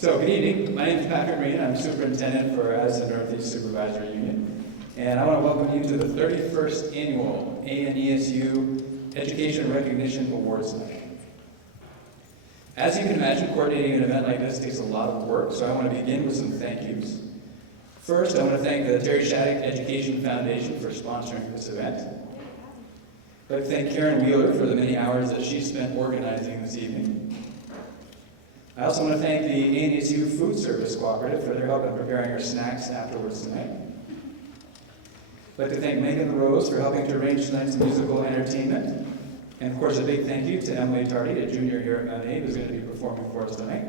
So, good evening. My name is Patrick Green. I'm superintendent for Addison Northeast Supervisory Union. And I want to welcome you to the 31st Annual ANESU Education Recognition Awards Night. As you can imagine, coordinating an event like this takes a lot of work, so I want to begin with some thank yous. First, I want to thank the Terry Shattuck Education Foundation for sponsoring this event. I'd like to thank Karen Wheeler for the many hours that she spent organizing this evening. I also want to thank the ANESU Food Service Cooperative for their help in preparing our snacks afterwards tonight. I'd like to thank Megan LaRose for helping to arrange tonight's musical entertainment. And of course, a big thank you to Emily Tardy, a junior here at Mount Abe, who's going to be performing for us tonight.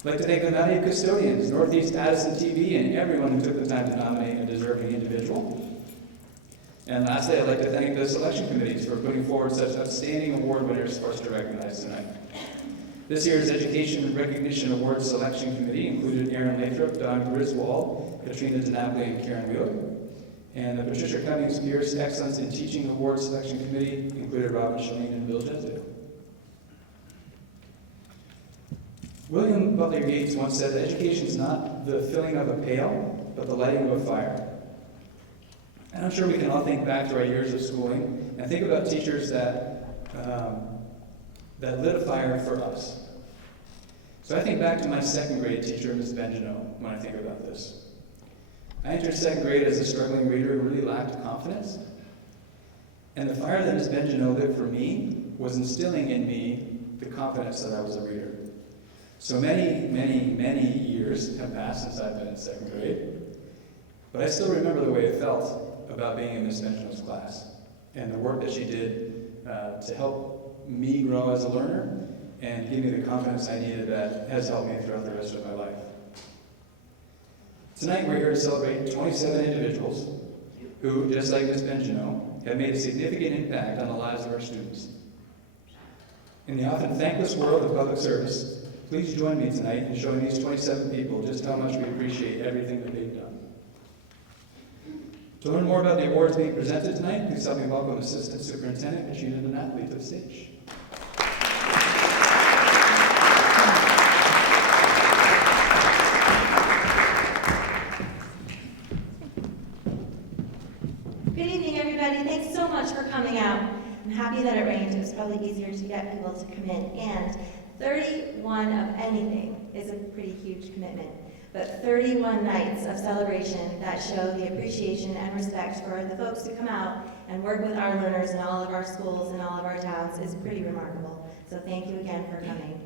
I'd like to thank the Mount Abe custodians, Northeast Addison TV, and everyone who took the time to nominate a deserving individual. And lastly, I'd like to thank the selection committees for putting forward such outstanding award winners for us to recognize tonight. This year's Education Recognition Awards Selection Committee included Aaron Lathrop, Don Griswold, Katrina DiNapoli, and Karen Wheeler. And the Patricia Cummings Pierce Excellence in Teaching Awards Selection Committee included Robin Shalene and Bill Jezio. William Butler Yeats once said that education is not the filling of a pail, but the lighting of a fire. And I'm sure we can all think back to our years of schooling and think about teachers that lit a fire for us. So I think back to my second grade teacher, Ms. Benjano, when I think about this. I entered second grade as a struggling reader who really lacked confidence. And the fire that Ms. Benjano lit for me was instilling in me the confidence that I was a reader. So many, many, many years have passed since I've been in second grade, but I still remember the way it felt about being in Ms. Benjano's class and the work that she did to help me grow as a learner and give me the confidence I needed that has helped me throughout the rest of my life. Tonight we're here to celebrate 27 individuals who, just like Ms. Benjano, have made a significant impact on the lives of our students. In the often thankless world of public service, please join me tonight in showing these 27 people just how much we appreciate everything that they've done. To learn more about the awards being presented tonight, please help me welcome Assistant Superintendent Katrina DiNapoli to the stage. Good evening, everybody. Thanks so much for coming out. I'm happy that it rained. It was probably easier to get people to come in. And 31 of anything is a pretty huge commitment. But 31 nights of celebration that show the appreciation and respect for the folks who come out and work with our learners in all of our schools and all of our towns is pretty remarkable. So thank you again for coming.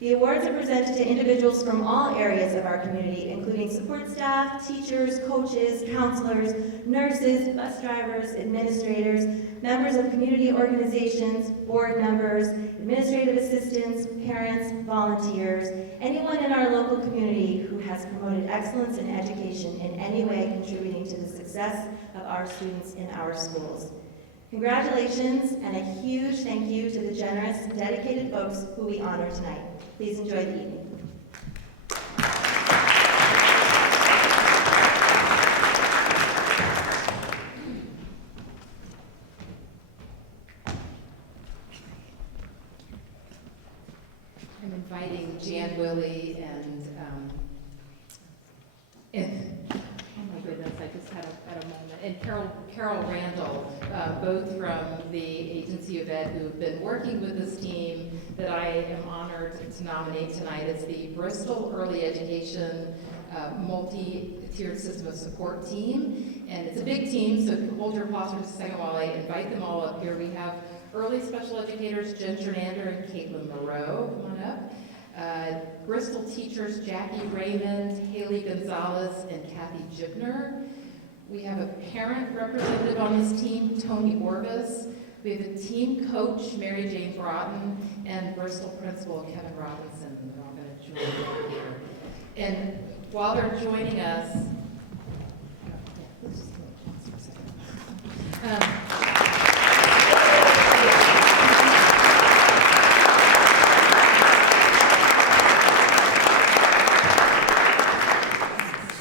The awards are presented to individuals from all areas of our community, including support staff, teachers, coaches, counselors, nurses, bus drivers, administrators, members of community organizations, board members, administrative assistants, parents, volunteers, anyone in our local community who has promoted excellence in education in any way contributing to the success of our students in our schools. Congratulations and a huge thank you to the generous, dedicated folks who we honor tonight. Please enjoy the evening. I'm inviting Jan Willie and oh my goodness, I just had a moment. And Carol Randall, both from the Agency of Ed, who've been working with this team that I am honored to nominate tonight as the Bristol Early Education multi-tiered system of support team. And it's a big team, so hold your applause for just a second while I invite them all up here. We have early special educators Jen Jernander and Caitlin Moreau. Come on up. Bristol teachers Jackie Raymond, Haley Gonzalez, and Kathy Gibner. We have a parent representative on this team, Tony Orvis. We have a team coach, Mary Jane Broughton, and Bristol principal, Kevin Robinson. They're all going to join me here. And while they're joining us, let's just give it a second.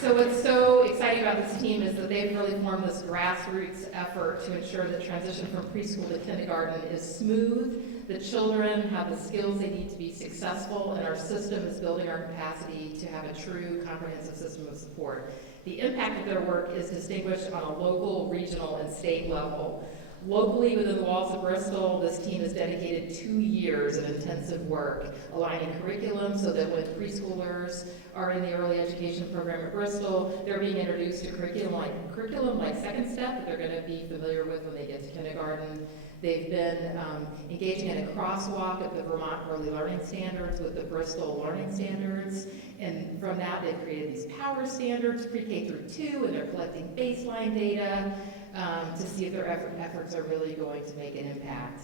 So what's so exciting about about this team is that they've really formed this grassroots effort to ensure that transition from preschool to kindergarten is smooth, that children have the skills they need to be successful, and our system is building our capacity to have a true comprehensive system of support. The impact of their work is distinguished on a local, regional, and state level. Locally, within the walls of Bristol, this team has dedicated 2 years of intensive work aligning curriculum so that when preschoolers are in the early education program at Bristol, they're being introduced to curriculum like Second Step that they're going to be familiar with when they get to kindergarten. They've been engaging in a crosswalk of the Vermont Early Learning Standards with the Bristol Learning Standards, and from that they've created these power standards, pre-K through 2, and they're collecting baseline data to see if their efforts are really going to make an impact.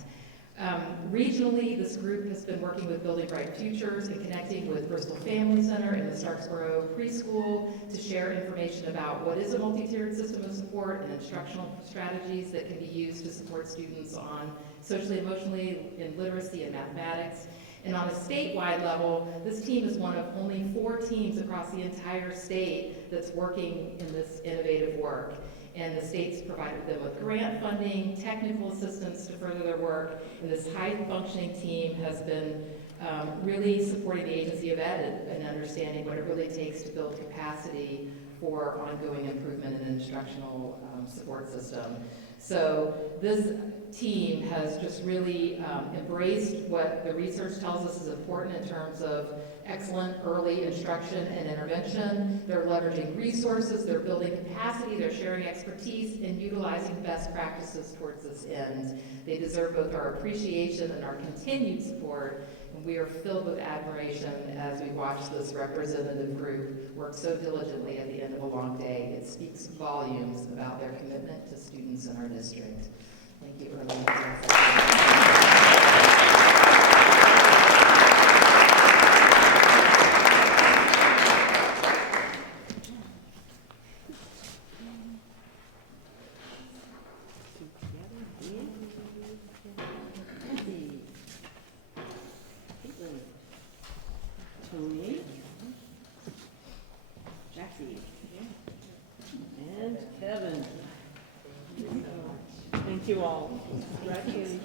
Regionally, this group has been working with Building Bright Futures and connecting with Bristol Family Center and the Starksboro Preschool to share information about what is a multi-tiered system of support and instructional strategies that can be used to support students on socially, emotionally, in literacy and mathematics. And on a statewide level, this team is one of only 4 teams across the entire state that's working in this innovative work. And the state's provided them with grant funding, technical assistance to further their work, and this high-functioning team has been really supporting the Agency of Ed and understanding what it really takes to build capacity for ongoing improvement in an instructional support system. So this team has just really embraced what the research tells us is important in terms of excellent early instruction and intervention. They're leveraging resources, they're building capacity, they're sharing expertise, and utilizing best practices towards this end. They deserve both our appreciation and our continued support, and we are filled with admiration as we watch this representative group work so diligently at the end of a long day. It speaks volumes about their commitment to students in our district. Thank you, Tony, Jackie, and Kevin. Thank you all. Congratulations.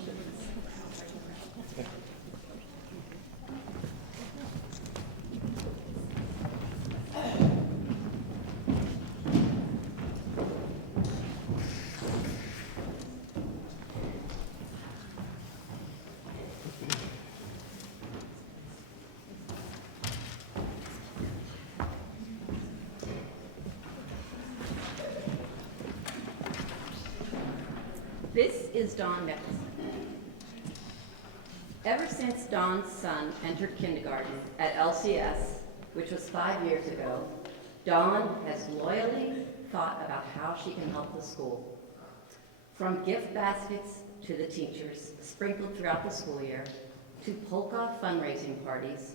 This is Dawn Nicholson. Ever since Dawn's son entered kindergarten at LCS, which was 5 years ago, Dawn has loyally thought about how she can help the school. From gift baskets to the teachers sprinkled throughout the school year, to polka fundraising parties,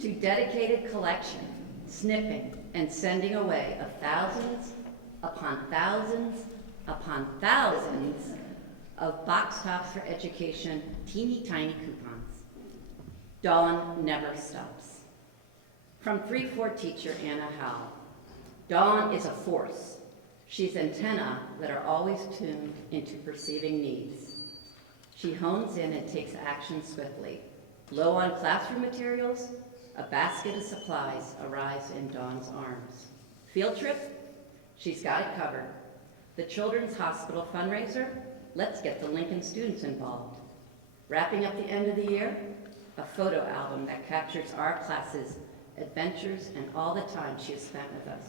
to dedicated collection, snipping, and sending away of thousands upon thousands upon thousands of box tops for education, teeny tiny coupons. Dawn never stops. From 3-4 teacher Anna Howell, Dawn is a force. She's antenna that are always tuned into perceiving needs. She hones in and takes action swiftly. Low on classroom materials, a basket of supplies arrives in Dawn's arms. Field trip? She's got it covered. The Children's Hospital fundraiser? Let's get the Lincoln students involved. Wrapping up the end of the year? A photo album that captures our class's adventures and all the time she has spent with us.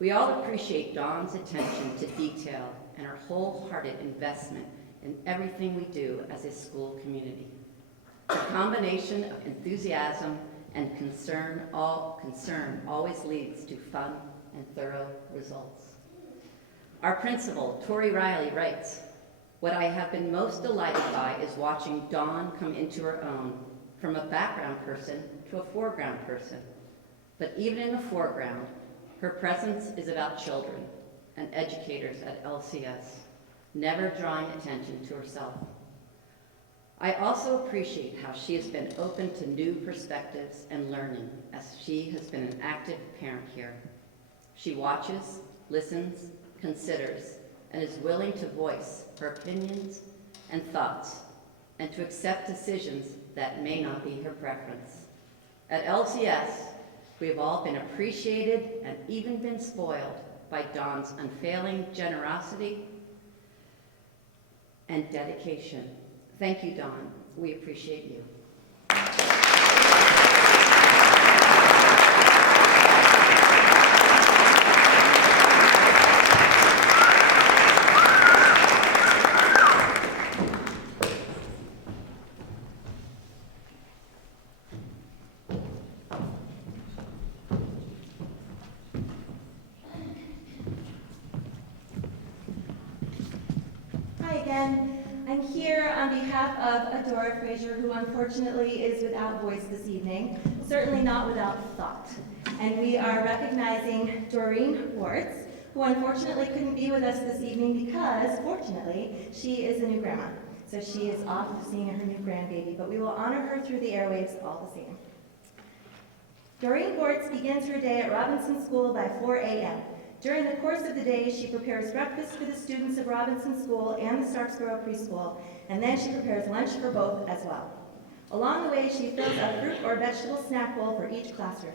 We all appreciate Dawn's attention to detail and her wholehearted investment in everything we do as a school community. The combination of enthusiasm and concern always leads to fun and thorough results. Our principal, Tori Riley, writes, "What I have been most delighted by is watching Dawn come into her own, from a background person to a foreground person. But even in the foreground, her presence is about children and educators at LCS, never drawing attention to herself. I also appreciate how she has been open to new perspectives and learning, as she has been an active parent here. She watches, listens, considers, and is willing to voice her opinions and thoughts, and to accept decisions that may not be her preference. At LCS, we have all been appreciated and even been spoiled by Dawn's unfailing generosity and dedication. Thank you, Dawn. We appreciate you. Hi again. I'm here on behalf of Adora Frazier, who unfortunately is without voice this evening, certainly not without thought. And we are recognizing Doreen Wartz, who unfortunately couldn't be with us this evening because, fortunately, she is a new grandma. So she is off seeing her new grandbaby, but we will honor her through the airwaves all the same. Doreen Wartz begins her day at Robinson School by 4 a.m. During the course of the day, she prepares breakfast for the students of Robinson School and the Starksboro Preschool, and then she prepares lunch for both as well. Along the way, she fills a fruit or vegetable snack bowl for each classroom.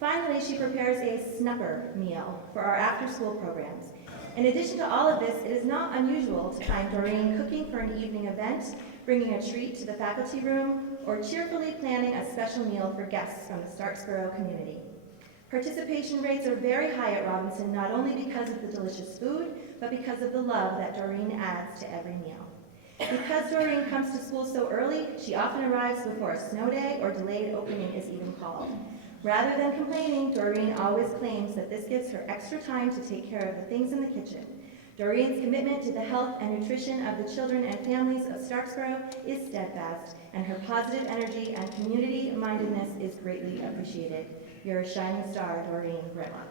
Finally, she prepares a snupper meal for our after-school programs. In addition to all of this, it is not unusual to find Doreen cooking for an evening event, bringing a treat to the faculty room, or cheerfully planning a special meal for guests from the Starksboro community. Participation rates are very high at Robinson, not only because of the delicious food, but because of the love that Doreen adds to every meal. Because Doreen comes to school so early, she often arrives before a snow day or delayed opening is even called. Rather than complaining, Doreen always claims that this gives her extra time to take care of the things in the kitchen. Doreen's commitment to the health and nutrition of the children and families of Starksboro is steadfast, and her positive energy and community-mindedness is greatly appreciated. You're a shining star, Doreen Grandma.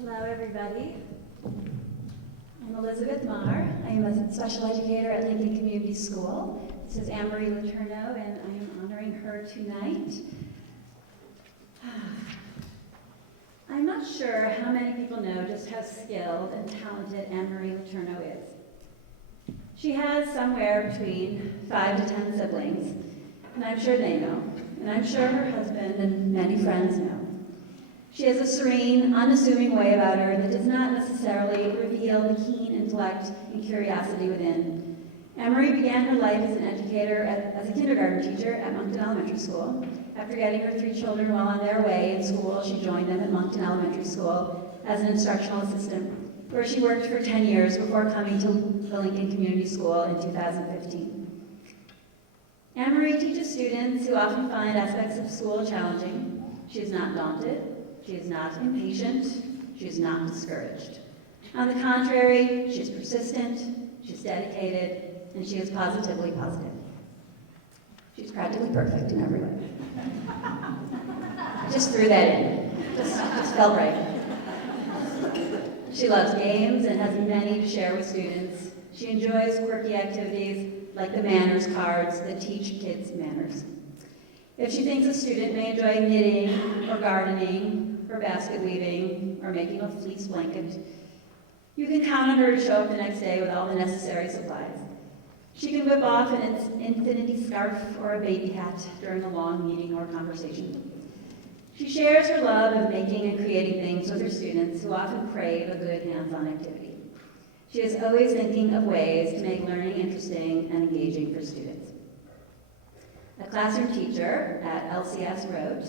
Hello, everybody. I'm Elizabeth Marr. I am a special educator at Lincoln Community School. This is Anne-Marie Letourneau, and I am honoring her tonight. I'm not sure how many people know just how skilled and talented Anne-Marie Letourneau is. She has somewhere between 5 to 10 siblings, and I'm sure they know, and I'm sure her husband and many friends know. She has a serene, unassuming way about her that does not necessarily reveal the keen intellect and curiosity within. Anne-Marie began her life as an educator as a kindergarten teacher at Moncton Elementary School. After getting her 3 children well on their way in school, she joined them at Moncton Elementary School as an instructional assistant, where she worked for 10 years before coming to the Lincoln Community School in 2015. Anne-Marie teaches students who often find aspects of school challenging. She is not daunted. She is not impatient. She is not discouraged. On the contrary, she is persistent, she's dedicated, and she is positively positive. She's practically perfect in every way. I just threw that in. Just felt right. She loves games and has many to share with students. She enjoys quirky activities like the manners cards that teach kids manners. If she thinks a student may enjoy knitting or gardening, or basket weaving, or making a fleece blanket, you can count on her to show up the next day with all the necessary supplies. She can whip off an infinity scarf or a baby hat during a long meeting or conversation. She shares her love of making and creating things with her students who often crave a good hands-on activity. She is always thinking of ways to make learning interesting and engaging for students. A classroom teacher at LCS wrote,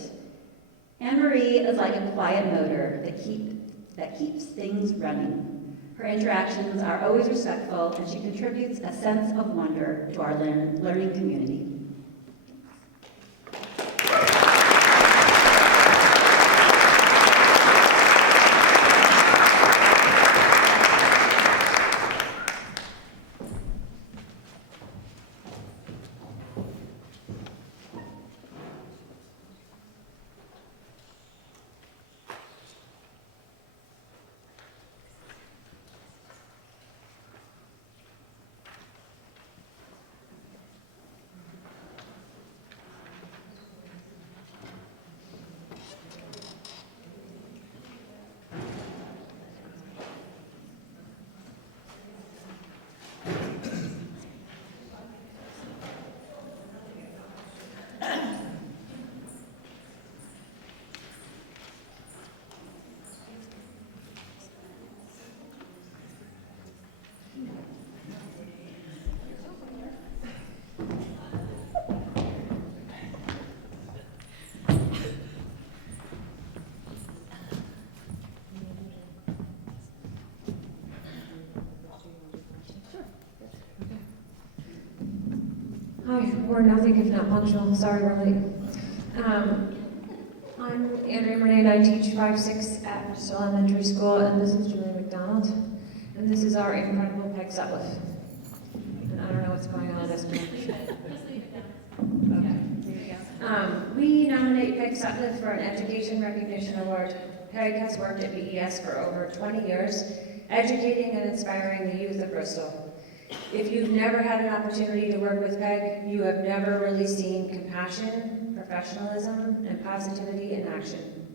Anne-Marie is like a quiet motor that keeps things running. Her interactions are always respectful, and she contributes a sense of wonder to our learning community. Hi, we're nothing if not punctual. Sorry we're late. I'm Andrea Renee and I teach 5-6 at Bristol Elementary School, and this is Julie McDonald. And this is our incredible Peg Sutliff. And I don't know what's going on with this one. We nominate Peg Sutliff for an Education Recognition Award. Peg has worked at BES for over 20 years, educating and inspiring the youth of Bristol. If you've never had an opportunity to work with Peg, you have never really seen compassion, professionalism, and positivity in action.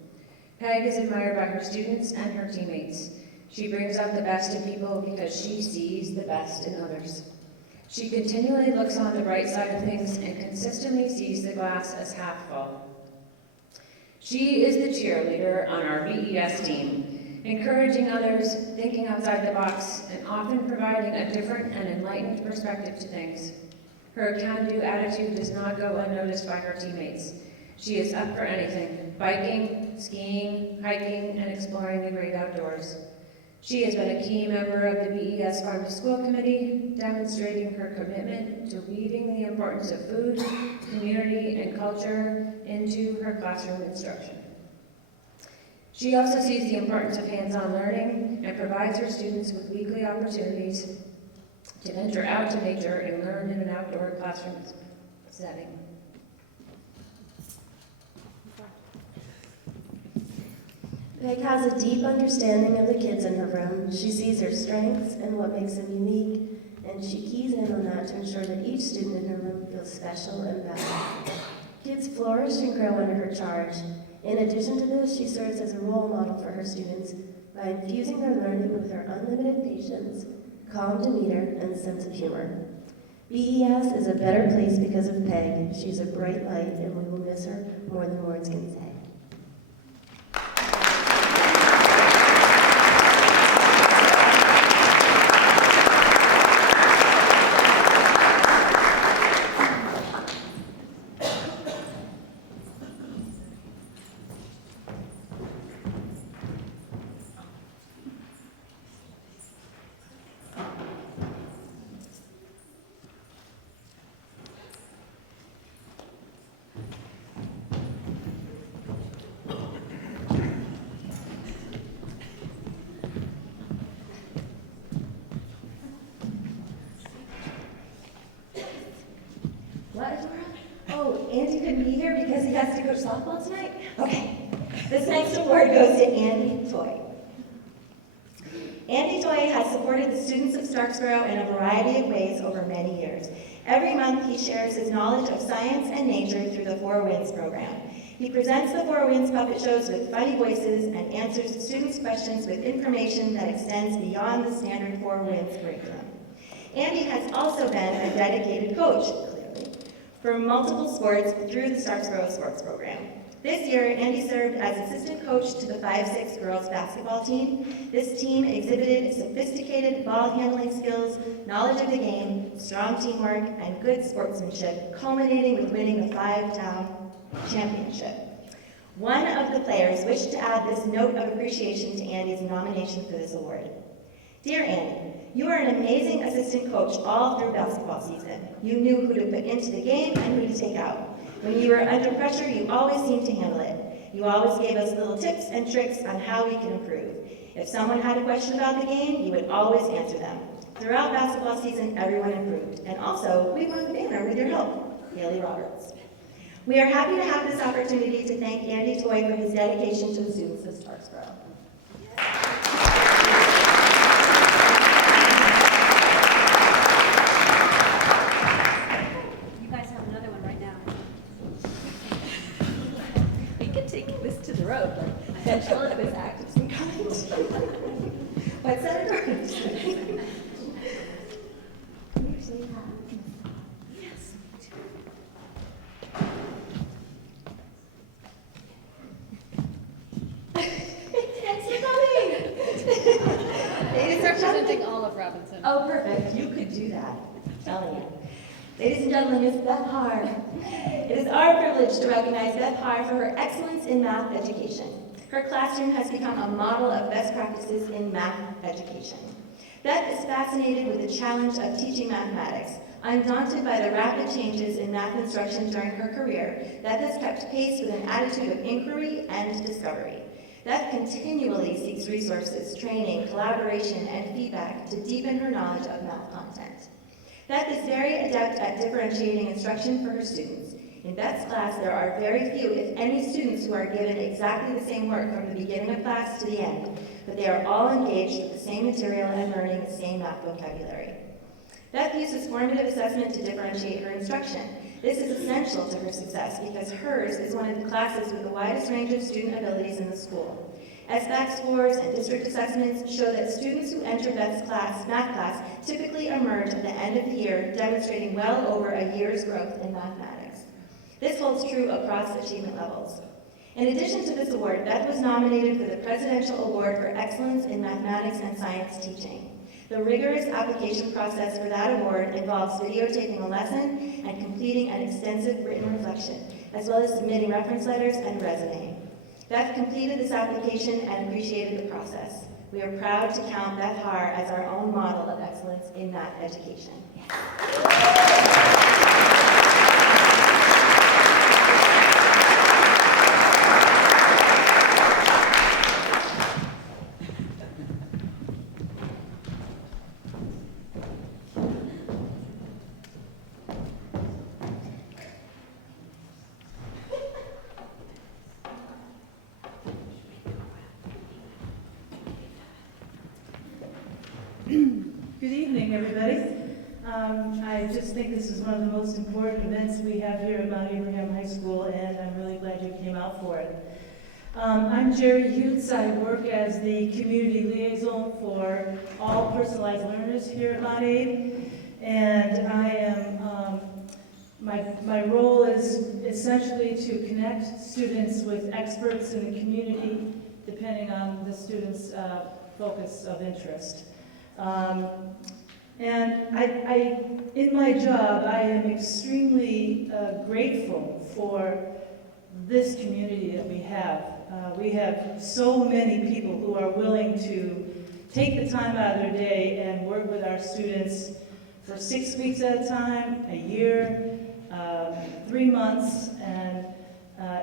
Peg is admired by her students and her teammates. She brings out the best in people because she sees the best in others. She continually looks on the bright side of things and consistently sees the glass as half full. She is the cheerleader on our BES team, encouraging others, thinking outside the box, and often providing a different and enlightened perspective to things. Her can-do attitude does not go unnoticed by her teammates. She is up for anything: biking, skiing, hiking, and exploring the great outdoors. She has been a key member of the BES Farm to School Committee, demonstrating her commitment to weaving the importance of food, community, and culture into her classroom instruction. She also sees the importance of hands-on learning and provides her students with weekly opportunities to venture out to nature and learn in an outdoor classroom setting. Peg has a deep understanding of the kids in her room. She sees their strengths and what makes them unique, and she keys in on that to ensure that each student in her room feels special and valued. Kids flourish and grow under her charge. In addition to this, she serves as a role model for her students by infusing their learning with her unlimited patience, calm demeanor, and sense of humor. BES is a better place because of Peg. She's a bright light, and we will miss her more than words can say. Andy couldn't be here because he has to coach softball tonight? Okay. This next award goes to Andy Toy. Andy Toy has supported the students of Starksboro in a variety of ways over many years. Every month, he shares his knowledge of science and nature through the Four Winds program. He presents the Four Winds puppet shows with funny voices and answers students' questions with information that extends beyond the standard Four Winds curriculum. Andy has also been a dedicated coach, for multiple sports through the Starksboro Sports Program. This year, Andy served as assistant coach to the 5-6 girls basketball team. This team exhibited sophisticated ball handling skills, knowledge of the game, strong teamwork, and good sportsmanship, culminating with winning the 5-town championship. One of the players wished to add this note of appreciation to Andy's nomination for this award. Dear Andy, you are an amazing assistant coach all through basketball season. You knew who to put into the game and who to take out. When you were under pressure, you always seemed to handle it. You always gave us little tips and tricks on how we can improve. If someone had a question about the game, you would always answer them. Throughout basketball season, everyone improved. And also, we won the banner with your help, Haley Roberts. We are happy to have this opportunity to thank Andy Toy for his dedication to the students of Starksboro. Potential of his acts and kind. But Senator Yes. Thanks for coming. Ladies Representing all of Robinson. Oh, perfect. You could do that. I'm telling you. Ladies and gentlemen, Ms. Beth Hart. It is our privilege to recognize Beth Hart for her excellence in math education. Her classroom has become a model of best practices in math education. Beth is fascinated with the challenge of teaching mathematics, Undaunted by the rapid changes in math instruction during her career, Beth has kept pace with an attitude of inquiry and discovery. Beth continually seeks resources, training, collaboration, and feedback to deepen her knowledge of math content. Beth is very adept at differentiating instruction for her students. In Beth's class, there are very few, if any, students who are given exactly the same work from the beginning of class to the end, but they are all engaged with the same material and learning the same math vocabulary. Beth uses formative assessment to differentiate her instruction. This is essential to her success because hers is one of the classes with the widest range of student abilities in the school. SBAC scores and district assessments show that students who enter Beth's math class typically emerge at the end of the year demonstrating well over a year's growth in mathematics. This holds true across achievement levels. In addition to this award, Beth was nominated for the Presidential Award for Excellence in Mathematics and Science Teaching. The rigorous application process for that award involves videotaping a lesson and completing an extensive written reflection, as well as submitting reference letters and resume. Beth completed this application and appreciated the process. We are proud to count Beth Hart as our own model of excellence in math education. Good evening, everybody. I just think this is one of the most important events we have here at Mount Abraham High School, and I'm really glad you came out for it. I'm Jerry Hutz. I work as the community liaison for all personalized learners here at Mount Abe, and I am, my role is essentially to connect students with experts in the community, depending on the student's focus of interest. And in my job, I am extremely grateful for this community that we have. We have so many people who are willing to take the time out of their day and work with our students for 6 weeks at a time, a year, 3 months, and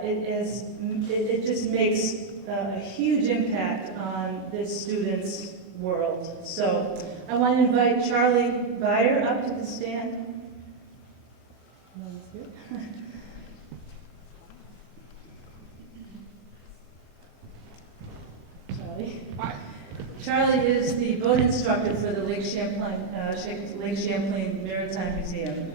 it just makes a huge impact on this student's world. So I want to invite Charlie Beyer up to the stand. Charlie. Hi. Charlie is the boat instructor for the Lake Champlain Maritime Museum.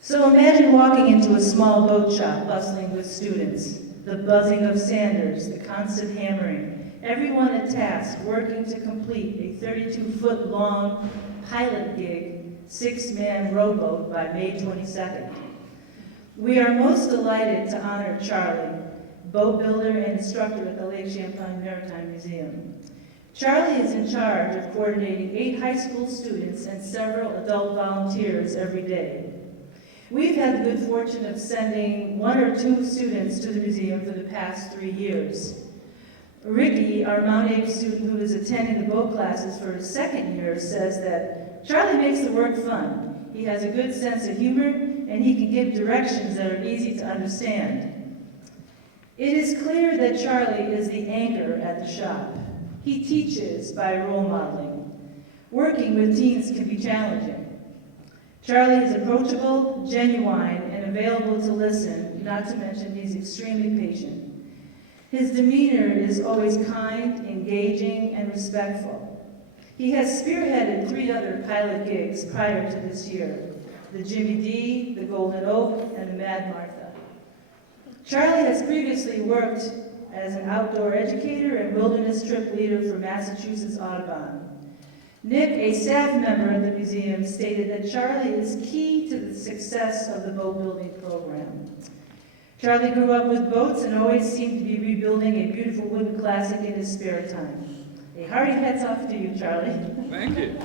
So imagine walking into a small boat shop bustling with students, the buzzing of sanders, the constant hammering, everyone at task working to complete a 32-foot long pilot gig 6-man rowboat by May 22nd. We are most delighted to honor Charlie, boat builder and instructor at the Lake Champlain Maritime Museum. Charlie is in charge of coordinating 8 high school students and several adult volunteers every day. We've had the good fortune of sending 1 or 2 students to the museum for the past 3 years. Ricky, our Mount Abe student who is attending the boat classes for his 2nd year, says that Charlie makes the work fun. He has a good sense of humor, and he can give directions that are easy to understand. It is clear that Charlie is the anchor at the shop. He teaches by role modeling. Working with teens can be challenging. Charlie is approachable, genuine, and available to listen, not to mention he's extremely patient. His demeanor is always kind, engaging, and respectful. He has spearheaded 3 other pilot gigs prior to this year, the Jimmy D, the Golden Oak, and the Mad Martha. Charlie has previously worked as an outdoor educator and wilderness trip leader for Massachusetts Audubon. Nick, a staff member at the museum, stated that Charlie is key to the success of the boat building program. Charlie grew up with boats and always seemed to be rebuilding a beautiful wooden classic in his spare time. A hearty hats off to you, Charlie. Thank you.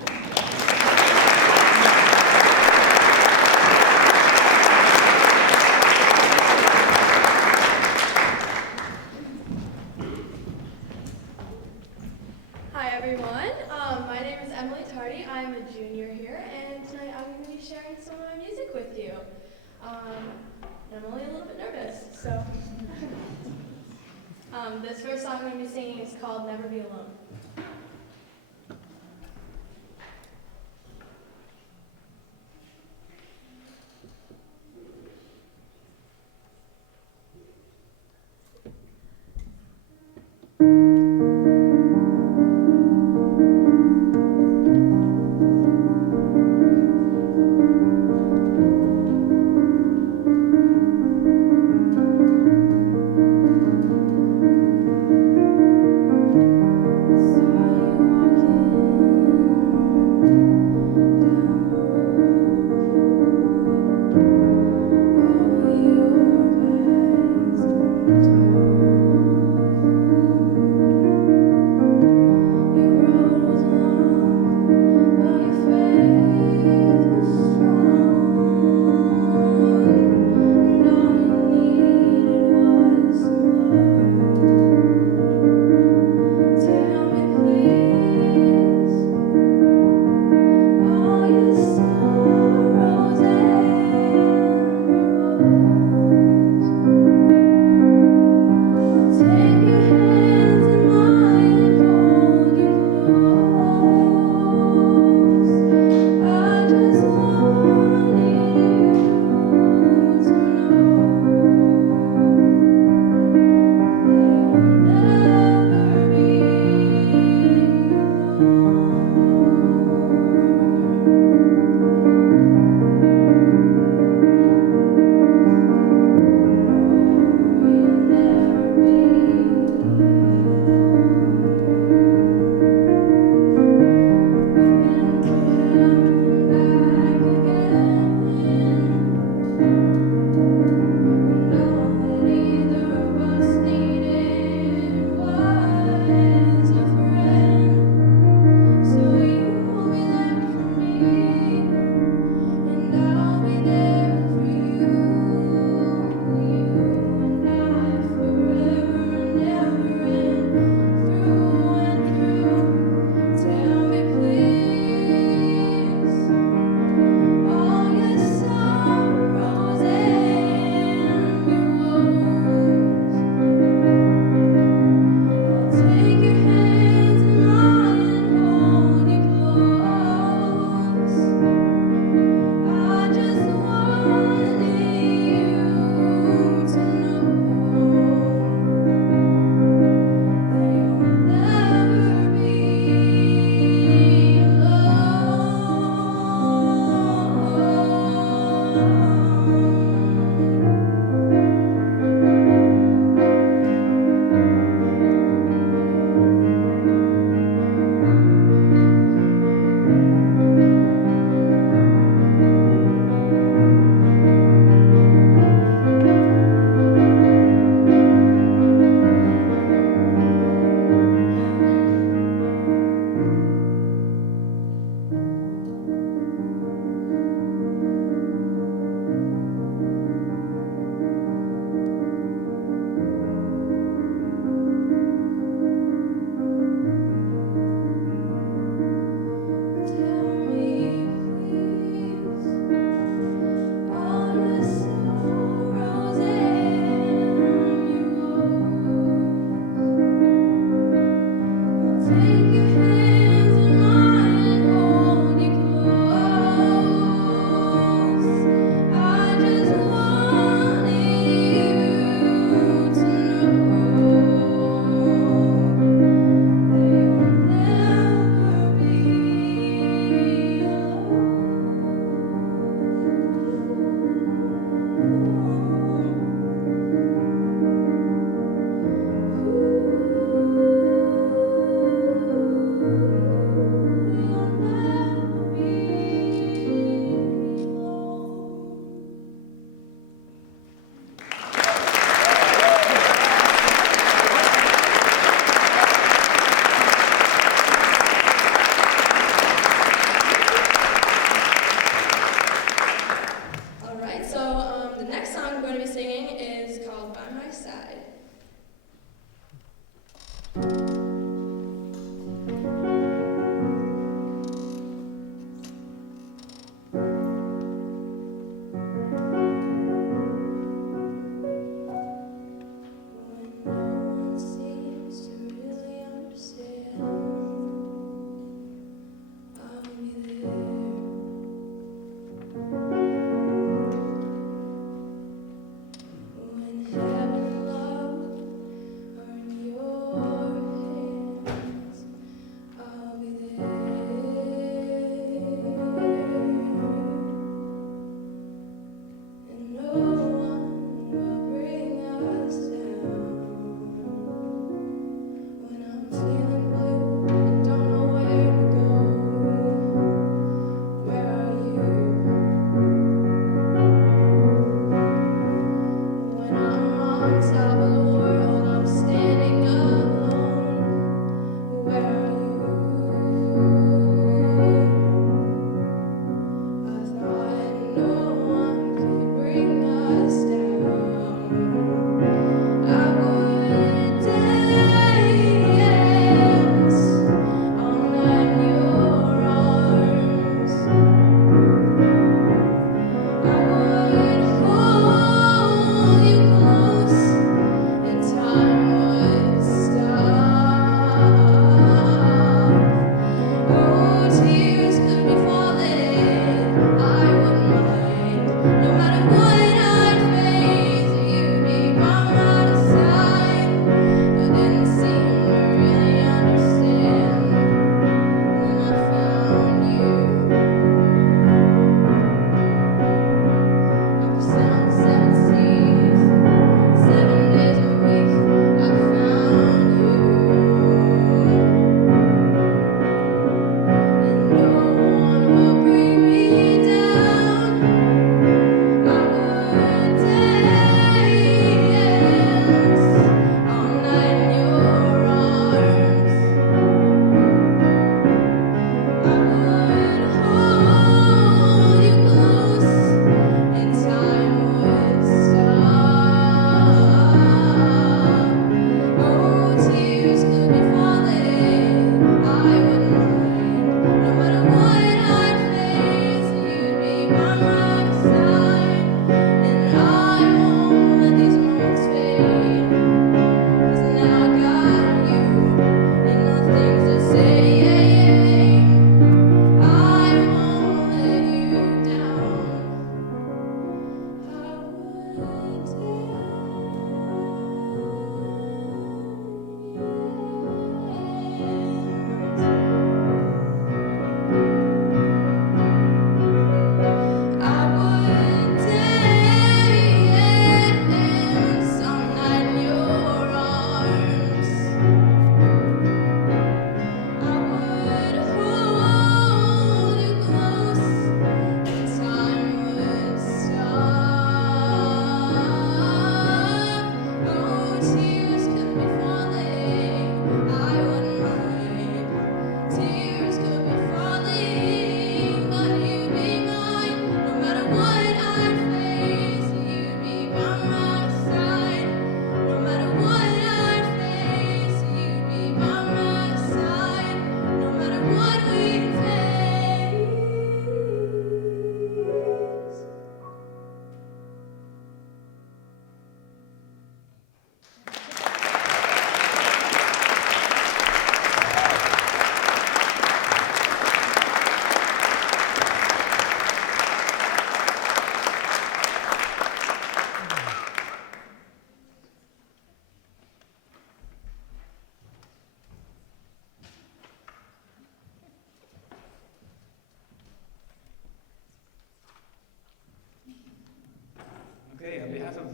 Hi everyone, my name is Emily Tart. Hardy. I'm a junior here, and tonight I'm going to be sharing some of my music with you. I'm only a little bit nervous, so. This first song I'm going to be singing is called Never Be Alone.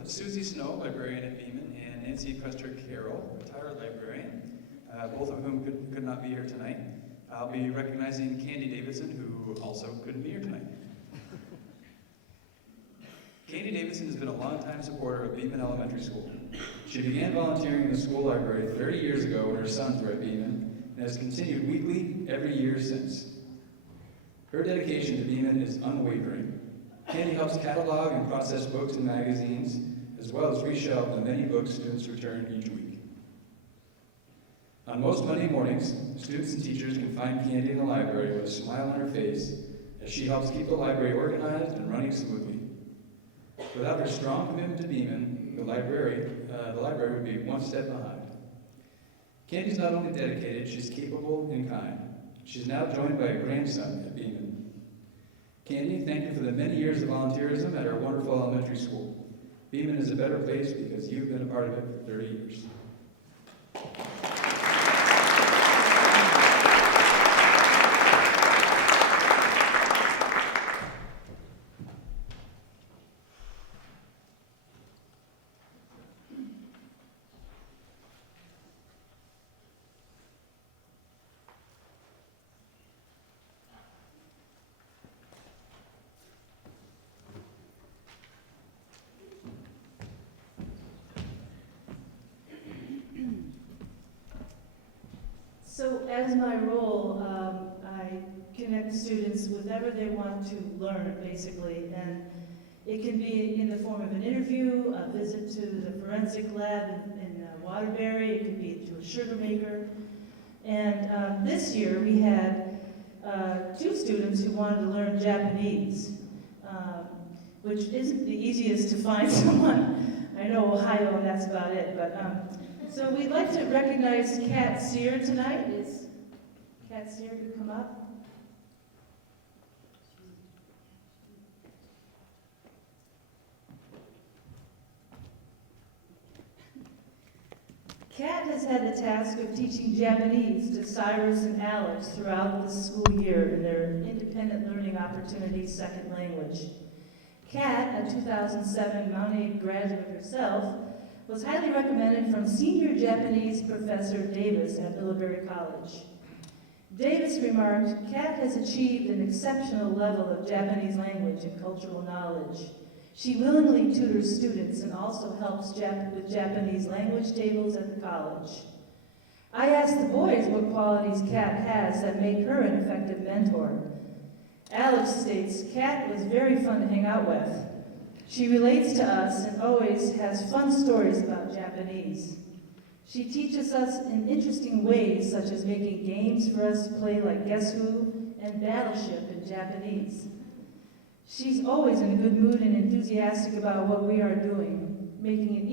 Susie Snow, librarian at Beeman, and Nancy Custer Carroll, retired librarian, both of whom could not be here tonight. I'll be recognizing Candy Davidson, who also couldn't be here tonight. Candy Davidson has been a longtime supporter of Beeman Elementary School. She began volunteering in the school library 30 years ago when her sons were at Beeman, and has continued weekly every year since. Her dedication to Beeman is unwavering. Candy helps catalog and process books and magazines, as well as reshelve the many books students return each week. On most Monday mornings, students and teachers can find Candy in the library with a smile on her face as she helps keep the library organized and running smoothly. Without her strong commitment to Beeman, the library would be one step behind. Candy's not only dedicated, she's capable and kind. She's now joined by a grandson at Beeman. Candy, thank you for the many years of volunteerism at our wonderful elementary school. Beeman is a better place because you've been a part of it for 30 years. So as my role, I connect students with whatever they want to learn, basically, and it can be in the form of an interview, a visit to the forensic lab in Waterbury, it could be to a sugar maker. And this year we had 2 students who wanted to learn Japanese, which isn't the easiest to find someone. I know Ohio and that's about it, but so we'd like to recognize Kat Sear tonight. Is Kat Sear could come up? Kat has had the task of teaching Japanese to Cyrus and Alex throughout the school year in their independent learning opportunities second language. Kat, a 2007 Mount Aid graduate herself, was highly recommended from senior Japanese professor Davis at Middlebury College. Davis remarked, Kat has achieved an exceptional level of Japanese language and cultural knowledge. She willingly tutors students and also helps with Japanese language tables at the college. I asked the boys what qualities Kat has that make her an effective mentor. Alex states, Kat was very fun to hang out with. She relates to us and always has fun stories about Japanese. She teaches us in interesting ways, such as making games for us to play like Guess Who and Battleship in Japanese. She's always in a good mood and enthusiastic about what we are doing, making it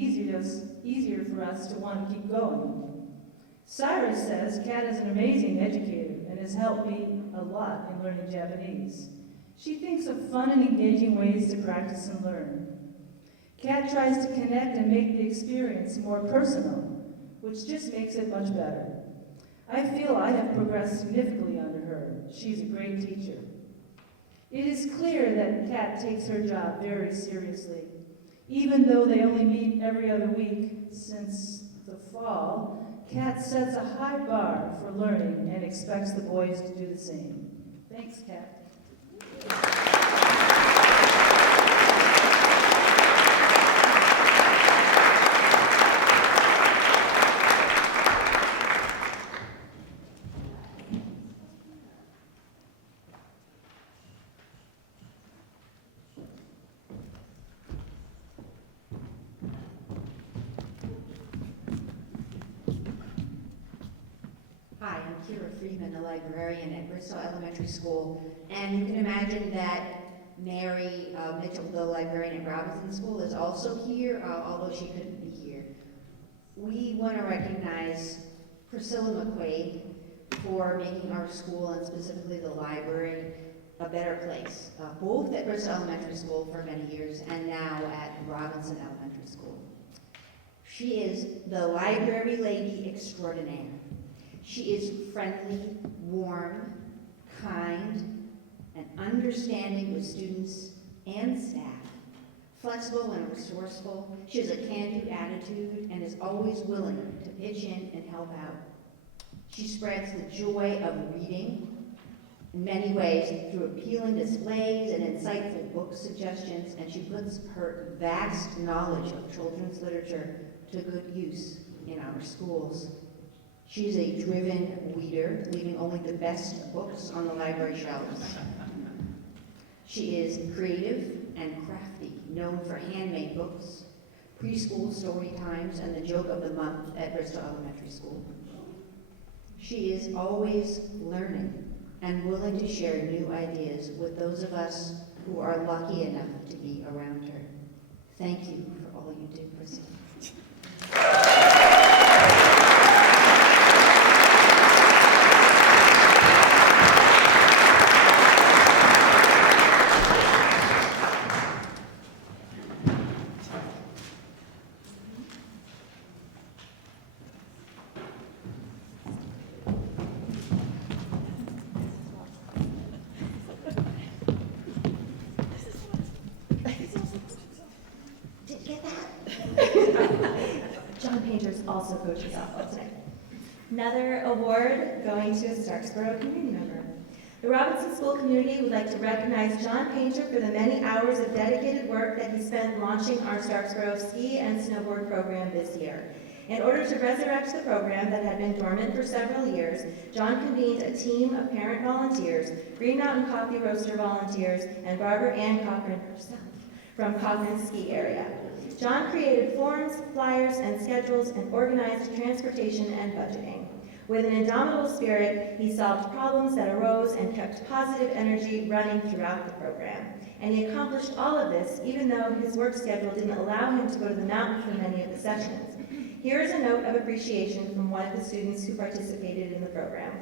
easier for us to want to keep going. Cyrus says Kat is an amazing educator and has helped me a lot in learning Japanese. She thinks of fun and engaging ways to practice and learn. Kat tries to connect and make the experience more personal, which just makes it much better. I feel I have progressed significantly under her. She's a great teacher. It is clear that Kat takes her job very seriously. Even though they only meet every other week since the fall, Kat sets a high bar for learning and expects the boys to do the same. Thanks, Kat. Hi, I'm Kira Freeman, a librarian at Bristol Elementary School, and you can imagine that Mary Mitchell, the librarian at Robinson School, is also here, although she couldn't be here. We want to recognize Priscilla McQuaid for making our school, and specifically the library, a better place, both at Bristol Elementary School for many years and now at Robinson Elementary School. She is the library lady extraordinaire. She is friendly, warm, kind, and understanding with students and staff, flexible and resourceful. She has a can-do attitude and is always willing to pitch in and help out. She spreads the joy of reading in many ways through appealing displays and insightful book suggestions, and she puts her vast knowledge of children's literature to good use in our schools. She's a driven reader, leaving only the best books on the library shelves. She is creative and crafty, known for handmade books, preschool story times, and the joke of the month at Bristol Elementary School. She is always learning and willing to share new ideas with those of us who are lucky enough to be around her. Thank you for all you do, Priscilla. John Painter's also coaches softball today. Another award going to a Starksboro community member. The Robinson School community would like to recognize John Painter for the many hours of dedicated work that he spent launching our Starksboro ski and snowboard program this year. In order to resurrect the program that had been dormant for several years, John convened a team of parent volunteers, Green Mountain Coffee Roaster volunteers, and Barbara Ann Cochran herself from Cochran's ski area. John created forms, flyers, and schedules and organized transportation and budgeting. With an indomitable spirit, he solved problems that arose and kept positive energy running throughout the program. And he accomplished all of this even though his work schedule didn't allow him to go to the mountain for many of the sessions. Here is a note of appreciation from one of the students who participated in the program.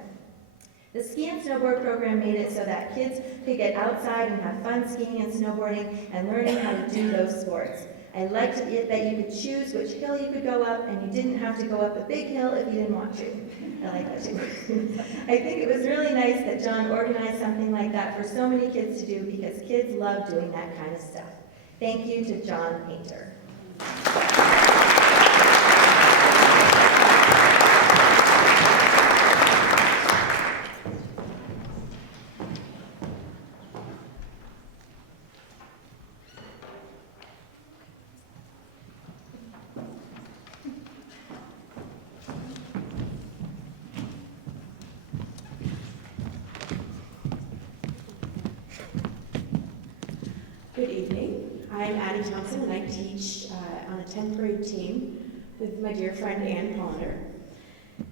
The ski and snowboard program made it so that kids could get outside and have fun skiing and snowboarding and learning how to do those sports. I liked it that you could choose which hill you could go up, and you didn't have to go up a big hill if you didn't want to. I like that too. I think it was really nice that John organized something like that for so many kids to do, because kids love doing that kind of stuff. Thank you to John Painter. Good evening. I'm Addie Thompson, and I teach on a 10th grade team with my dear friend Ann Ponder.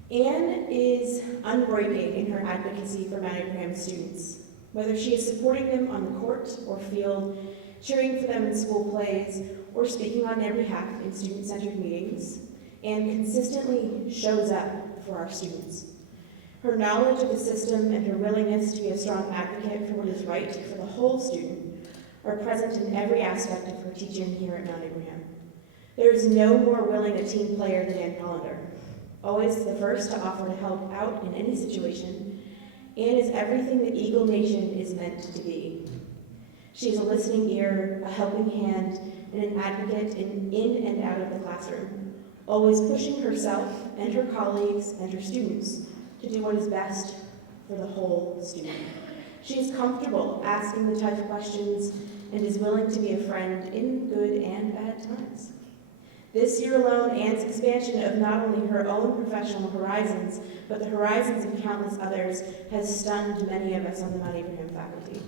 Ann is unbreaking in her advocacy for Mount Abraham students, whether she is supporting them on the court or field, cheering for them in school plays, or speaking on their behalf in student-centered meetings. Ann consistently shows up for our students. Her knowledge of the system and her willingness to be a strong advocate for what is right for the whole student are present in every aspect of her teaching here at Mount Abraham. There is no more willing a team player than Ann Pollender. Always the first to offer to help out in any situation, Ann is everything the Eagle Nation is meant to be. She is a listening ear, a helping hand, and an advocate in and out of the classroom, always pushing herself and her colleagues and her students to do what is best for the whole student. She is comfortable asking the tough questions and is willing to be a friend in good and bad times. This year alone, Ann's expansion of not only her own professional horizons, but the horizons of countless others, has stunned many of us on the Mount Abraham faculty.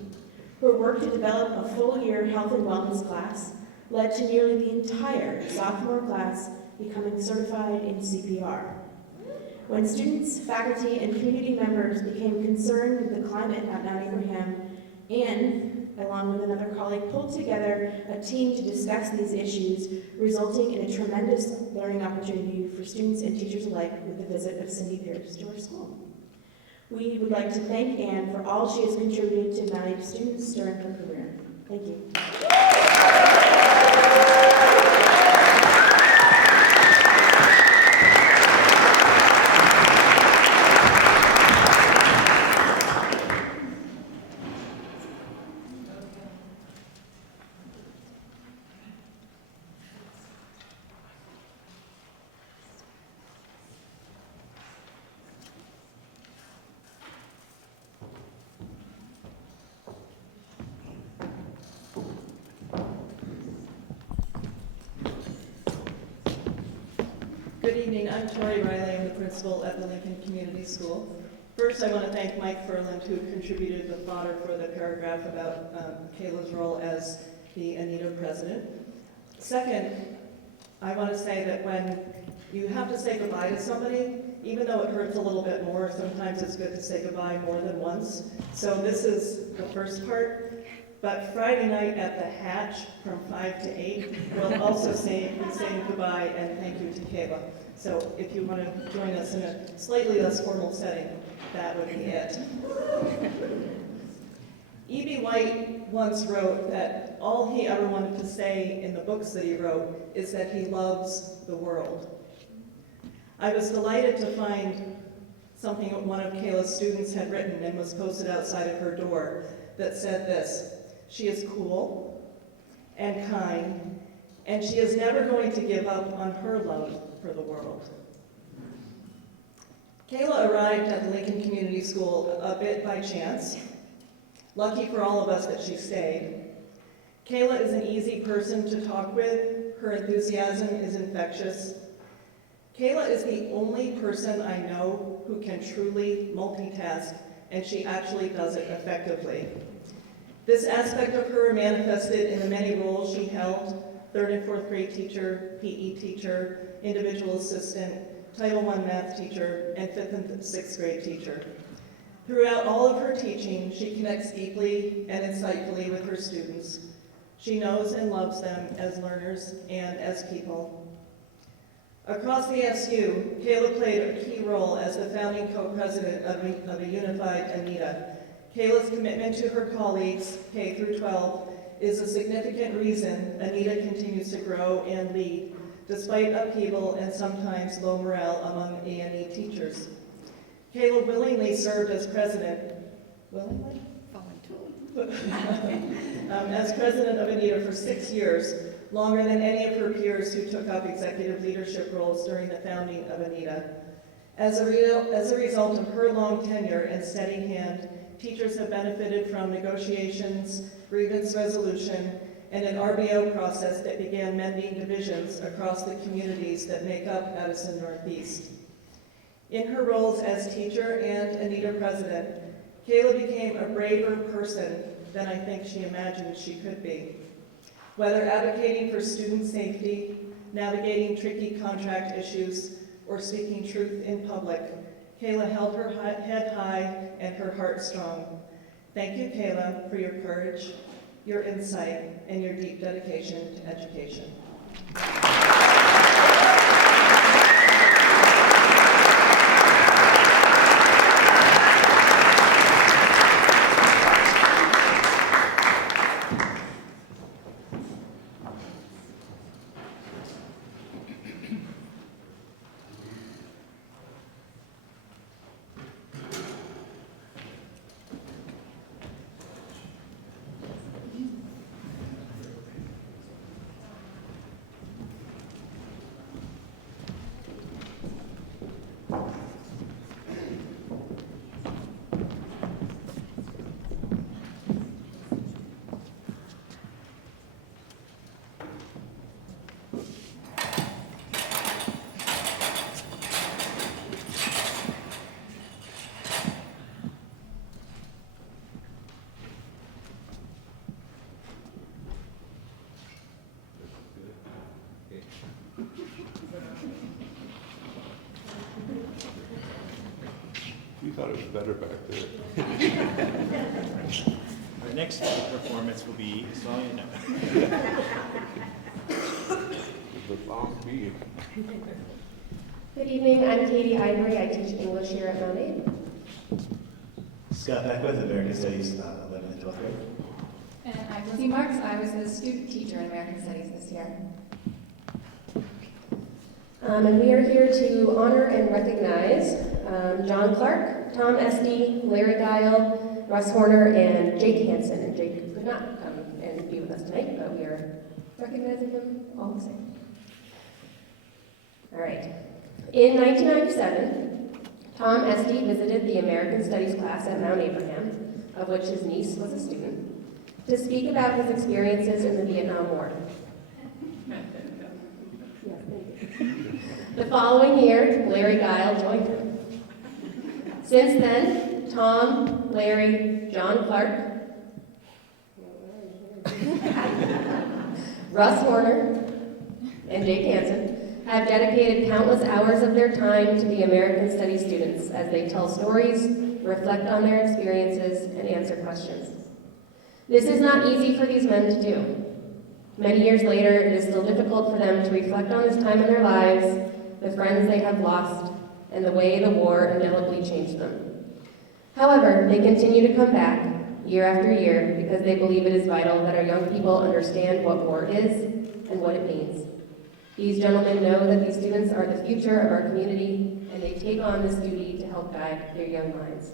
Her work to develop a full-year health and wellness class led to nearly the entire sophomore class becoming certified in CPR. When students, faculty, and community members became concerned with the climate at Mount Abraham, Ann, along with another colleague, pulled together a team to discuss these issues, resulting in a tremendous learning opportunity for students and teachers alike with the visit of Cindy Pierce to our school. We would like to thank Ann for all she has contributed to Mount Abraham students during her career. Thank you. Good evening, I'm Tori Riley, I'm the principal at the Lincoln Community School. First, I want to thank Mike Furland, who contributed the fodder for the paragraph about Kayla's role as the Anita president. Second, I want to say that when you have to say goodbye to somebody, even though it hurts a little bit more, sometimes it's good to say goodbye more than once. So this is the first part. But Friday night at the Hatch from 5 to 8, we'll also be saying goodbye and thank you to Kayla. So if you want to join us in a slightly less formal setting, that would be it. E.B. White once wrote that all he ever wanted to say in the books that he wrote is that he loves the world. I was delighted to find something one of Kayla's students had written and was posted outside of her door that said this: "She is cool and kind, and she is never going to give up on her love for the world." Kayla arrived at the Lincoln Community School a bit by chance. Lucky for all of us that she stayed. Kayla is an easy person to talk with. Her enthusiasm is infectious. Kayla is the only person I know who can truly multitask, and she actually does it effectively. This aspect of her manifested in the many roles she held: 3rd and 4th grade teacher, PE teacher, individual assistant, Title I math teacher, and 5th and 6th grade teacher. Throughout all of her teaching, she connects deeply and insightfully with her students. She knows and loves them as learners and as people. Across the SU, Kayla played a key role as the founding co-president of a unified Anita. Kayla's commitment to her colleagues, K through 12, is a significant reason Anita continues to grow and lead, despite upheaval and sometimes low morale among A&E teachers. Kayla willingly served as president, as president of Anita for 6 years, longer than any of her peers who took up executive leadership roles during the founding of Anita. As a result of her long tenure and steady hand, teachers have benefited from negotiations, grievance resolution, and an RBO process that began mending divisions across the communities that make up Addison Northeast. In her roles as teacher and Anita president, Kayla became a braver person than I think she imagined she could be. Whether advocating for student safety, navigating tricky contract issues, or speaking truth in public, Kayla held her head high and her heart strong. Thank you, Kayla, for your courage, your insight, and your deep dedication to education. We thought it was better back there. Our next performance will be Song You Know. The long beat. Good evening, I'm Katie Ivory. I teach English here at Mount Aid. Scott Beckwith, American Studies, 11th and 12th grade. And I'm Lizzie Marks. I was the student teacher in American Studies this year. And we are here to honor and recognize John Clark, Tom Esty, Larry Guile, Russ Horner, and Jake Hansen. And Jake could not come and be with us tonight, but we are recognizing him all the same. All right. In 1997, Tom Esty visited the American Studies class at Mount Abraham, of which his niece was a student, to speak about his experiences in the Vietnam War. The following year, Larry Guile joined him. Since then, Tom, Larry, John Clark, Russ Horner, and Jake Hansen have dedicated countless hours of their time to the American Studies students as they tell stories, reflect on their experiences, and answer questions. This is not easy for these men to do. Many years later, it is still difficult for them to reflect on this time in their lives, the friends they have lost, and the way the war indelibly changed them. However, they continue to come back year after year because they believe it is vital that our young people understand what war is and what it means. These gentlemen know that these students are the future of our community, and they take on this duty to help guide their young minds.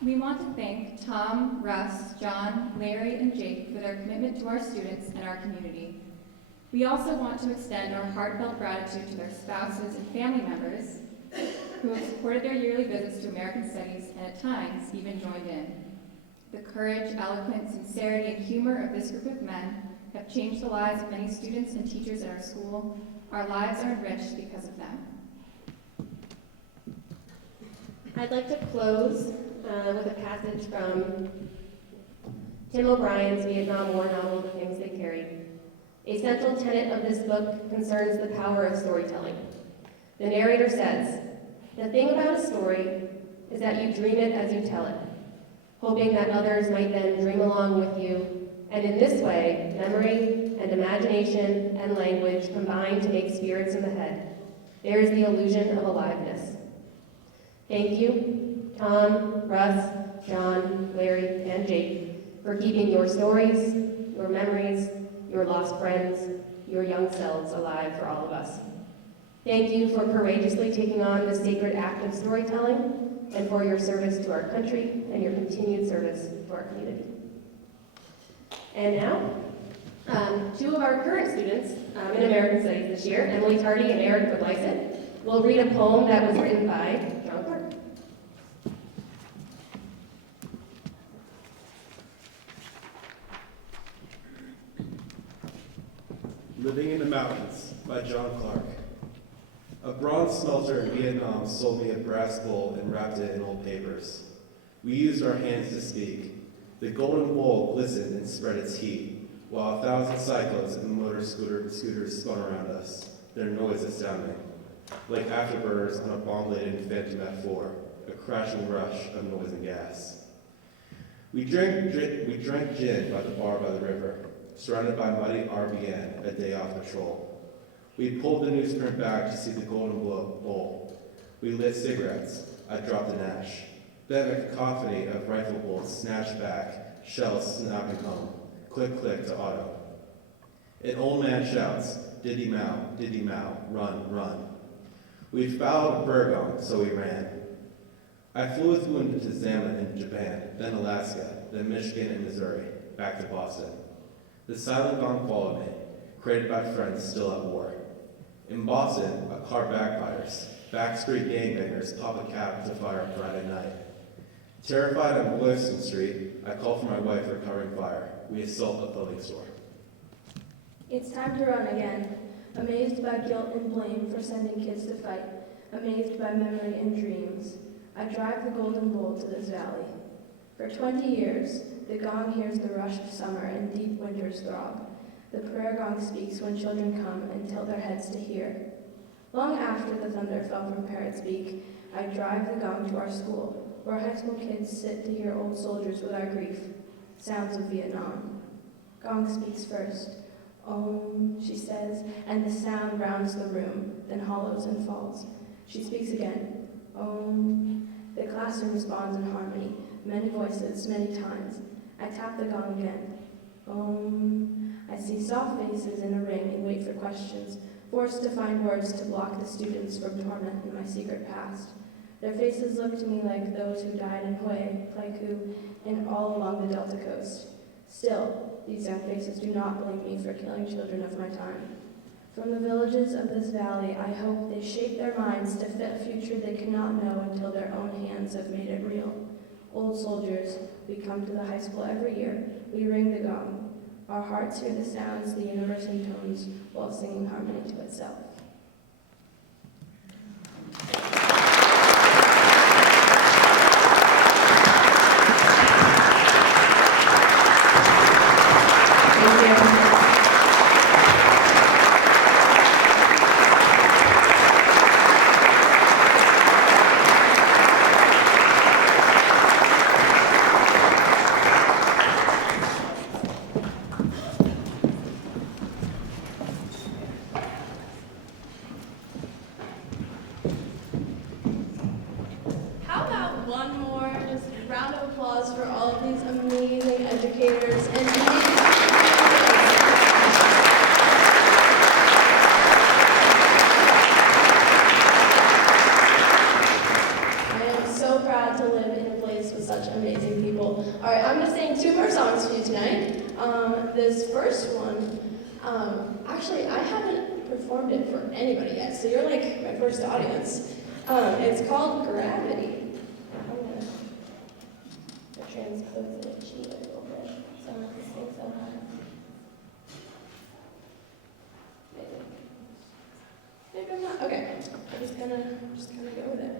We want to thank Tom, Russ, John, Larry, and Jake for their commitment to our students and our community. We also want to extend our heartfelt gratitude to their spouses and family members who have supported their yearly visits to American Studies and at times even joined in. The courage, eloquence, sincerity, and humor of this group of men have changed the lives of many students and teachers at our school. Our lives are enriched because of them. I'd like to close with a passage from Tim O'Brien's Vietnam War novel, The Things They Carried. A central tenet of this book concerns the power of storytelling. The narrator says, "The thing about a story is that you dream it as you tell it, hoping that others might then dream along with you, and in this way, memory and imagination and language combine to make spirits in the head. There is the illusion of aliveness." Thank you, Tom, Russ, John, Larry, and Jake, for keeping your stories, your memories, your lost friends, your young selves alive for all of us. Thank you for courageously taking on this sacred act of storytelling and for your service to our country and your continued service to our community. And now, two of our current students in American Studies this year, Emily Tardy and Eric Budlyson, will read a poem that was written by John Clark. Living in the Mountains by John Clark. A bronze smelter in Vietnam sold me a brass bowl and wrapped it in old papers. We used our hands to speak. The golden bowl glistened and spread its heat, while 1,000 cyclones and motor scooters spun around us, their noise astounding, like afterburners on a bomb-laden Phantom F4, a crashing rush of noise and gas. We drank gin by the bar by the river, surrounded by muddy RBN, a day off patrol. We pulled the newsprint back to see the golden bowl. We lit cigarettes. I dropped an ash. Then a cacophony of rifle bolts snatched back, shells snapping home. Click, click to auto. An old man shouts, diddy mow, run, run. We fouled a Burgong, so we ran. I flew with Moon to Zama in Japan, then Alaska, then Michigan and Missouri, back to Boston. The silent gong followed me, created by friends still at war. In Boston, a car backfires. Backstreet gangbangers pop a cap to fire on Friday night. Terrified on Boylston Street, I call for my wife recovering fire. We assault a clothing store. It's time to run again, amazed by guilt and blame for sending kids to fight, amazed by memory and dreams. I drive the golden bowl to this valley. For 20 years, the gong hears the rush of summer and deep winter's throb. The prayer gong speaks when children come and tilt their heads to hear. Long after the thunder fell from Parrot's beak, I drive the gong to our school, where high school kids sit to hear old soldiers with our grief, sounds of Vietnam. Gong speaks first. Om, she says, and the sound rounds the room, then hollows and falls. She speaks again. Om. The classroom responds in harmony, many voices, many times. I tap the gong again. Om. I see soft faces in a ring and wait for questions, forced to find words to block the students from torment in my secret past. Their faces look to me like those who died in Hue, Pleiku, and all along the Delta coast. Still, these young faces do not blame me for killing children of my time. From the villages of this valley, I hope they shape their minds to fit a future they cannot know until their own hands have made it real. Old soldiers, we come to the high school every year. We ring the gong. Our hearts hear the sounds, the universe intones, while singing harmony to itself. How about one more just round of applause for all of these amazing educators and I am so proud to live in a place with such amazing people. All right, I'm going to sing 2 more songs for you tonight. This first one, actually, I haven't performed it for anybody yet, so you're like my first audience. It's called Gravity. I'm going to transpose it cheat a little bit so I'm not going to sing so high. Maybe I'm not. Okay, I'm just gonna go with it.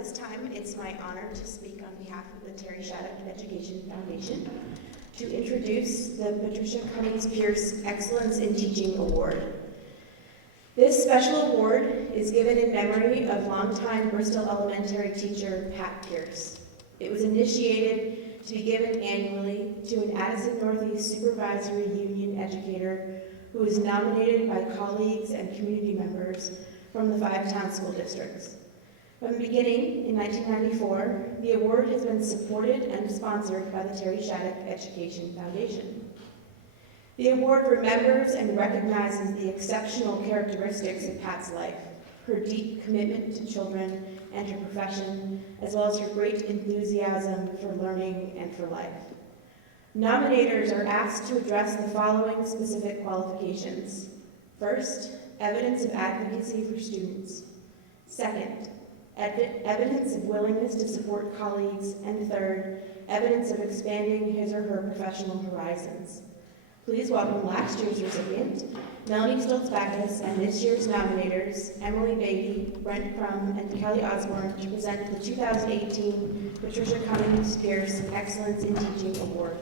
this time, it's my honor to speak on behalf of the Terry Shattuck Education Foundation to introduce the Patricia Cummings Pierce Excellence in Teaching Award. This special award is given in memory of longtime Bristol Elementary teacher Pat Pierce. It was initiated to be given annually to an Addison Northeast Supervisory Union educator who is nominated by colleagues and community members from the 5 town school districts. From the beginning, in 1994, the award has been supported and sponsored by the Terry Shattuck Education Foundation. The award remembers and recognizes the exceptional characteristics of Pat's life, her deep commitment to children and her profession, as well as her great enthusiasm for learning and for life. Nominators are asked to address the following specific qualifications. First, evidence of advocacy for students. Second, evidence of willingness to support colleagues. And third, evidence of expanding his or her professional horizons. Please welcome last year's recipient, Melanie Stoltz-Backus, and this year's nominators, Emily Beatty, Brent Crum, and Kelly Osborne, to present the 2018 Patricia Cummings Pierce Excellence in Teaching Award.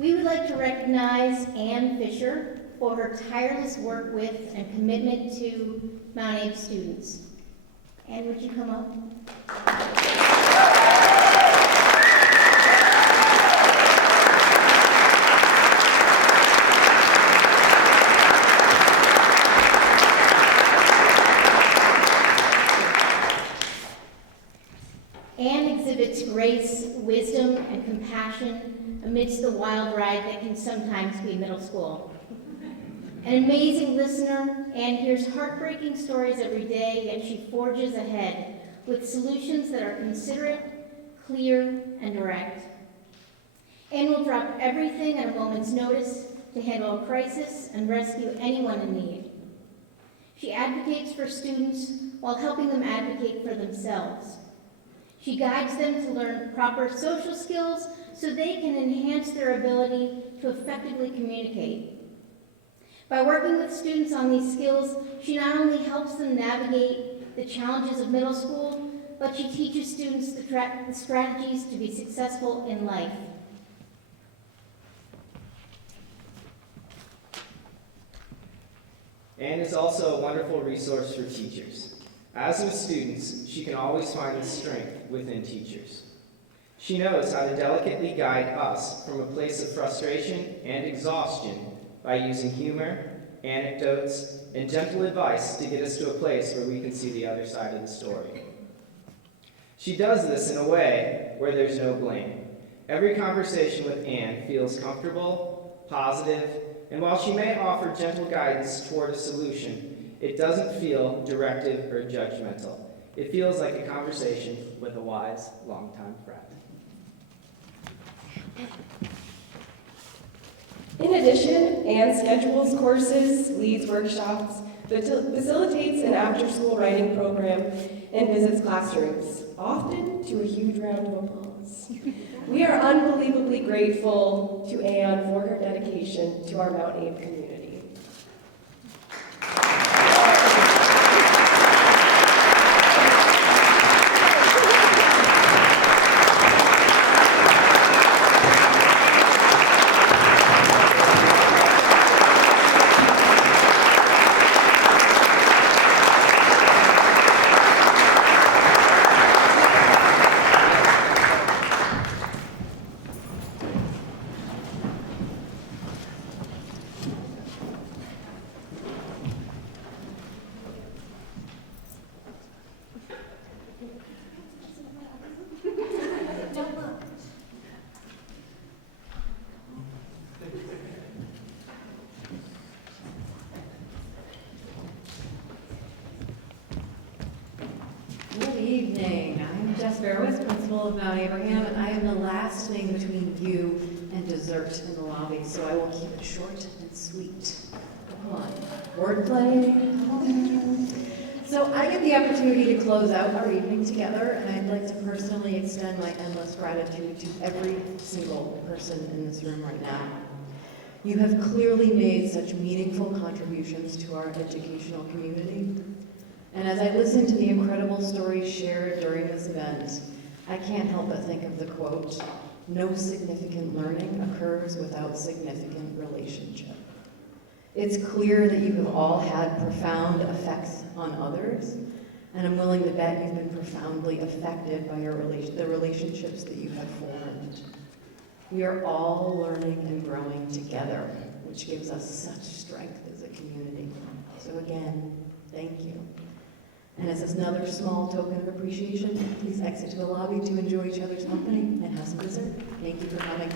We would like to recognize Ann Fisher for her tireless work with and commitment to Mount Abe students. Ann, would you come up? Ann exhibits grace, wisdom, and compassion amidst the wild ride that can sometimes be middle school. An amazing listener, Ann hears heartbreaking stories every day, yet she forges ahead with solutions that are considerate, clear, and direct. Ann will drop everything at a moment's notice to handle a crisis and rescue anyone in need. She advocates for students while helping them advocate for themselves. She guides them to learn proper social skills so they can enhance their ability to effectively communicate. By working with students on these skills, she not only helps them navigate the challenges of middle school, but she teaches students the strategies to be successful in life. Ann is also a wonderful resource for teachers. As with students, she can always find the strength within teachers. She knows how to delicately guide us from a place of frustration and exhaustion by using humor, anecdotes, and gentle advice to get us to a place where we can see the other side of the story. She does this in a way where there's no blame. Every conversation with Ann feels comfortable, positive, and while she may offer gentle guidance toward a solution, it doesn't feel directive or judgmental. It feels like a conversation with a wise, longtime friend. In addition, Ann schedules courses, leads workshops, facilitates an after-school writing program, and visits classrooms, often to a huge round of applause. We are unbelievably grateful to Ann for her dedication to our Mount Abe community. Good evening. I'm Jess Barowitz, principal of Mount Abraham, and I am the last thing between you and dessert. dessert in the lobby, so I will keep it short and sweet. Come on, wordplay. So I get the opportunity to close out our evening together, and I'd like to personally extend my endless gratitude to every single person in this room right now. You have clearly made such meaningful contributions to our educational community. And as I listen to the incredible stories shared during this event, I can't help but think of the quote, "No significant learning occurs without significant relationship." It's clear that you have all had profound effects on others, and I'm willing to bet you've been profoundly affected by the relationships that you have formed. We are all learning and growing together, which gives us such strength as a community. So again, thank you. And as another small token of appreciation, please exit to the lobby to enjoy each other's company and have some dessert. Thank you for coming.